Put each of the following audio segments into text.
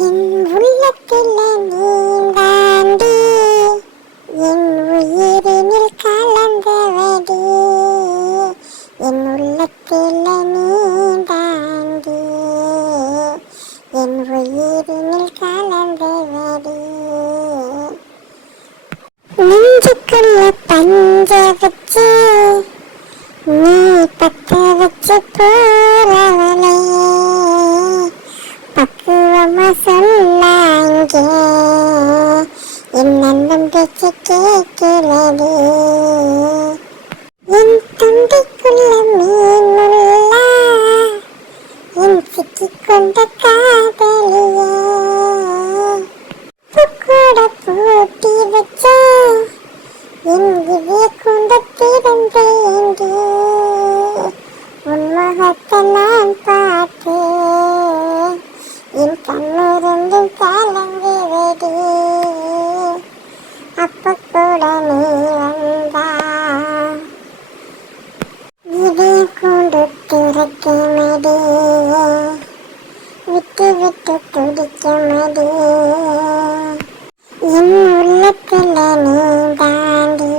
என் உள்ளத்தில் நீந்தாண்டி, என் உயிரினில் கலந்தவடி. என் உள்ளத்தில் நீந்தாண்டி, என் உயிரினில் கலந்தவடி. நெஞ்சுக்குள்ள பஞ்ச வச்சு நீ பத்த வச்சு போறவளே, பக்குவமா சொன்னாங்க என் நண்பன் பேச்சு கேட்கிறதே. என் தொண்டைக்குள்ள மீனுள்ள என் சிக்கிக்கொண்ட காதலியே, பூக்கூட பூட்டி வச்ச எங்குவே கொண்ட திறந்தேண்டி. உன் முகத்தை நான் பார்த்து என் கண்ணிருந்தும் கலங்குவடி. அப்ப கூட நீ வந்தா இதே கொண்டு திறக்க மடி, விட்டு விட்டு துடிக்க மடி. என் உள்ளத்துல நீந்தாண்டி,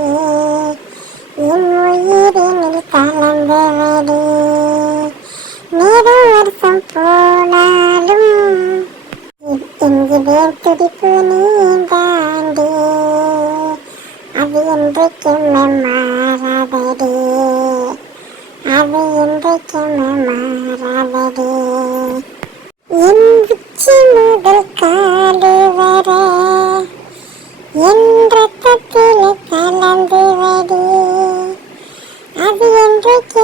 என் உயிரினில் கலந்தவடி. நேரம் வருஷம் போனாலும் எங்குவே துடிப்பு நீந்தாண்டி, அது என்றைக்குமே மாறாதடி, அது என்றைக்குமே மாறாதடி. என் உச்சி முதல் காடு வர என் ரத்தத்தில் கலந்து வடி, அது என்றைக்கு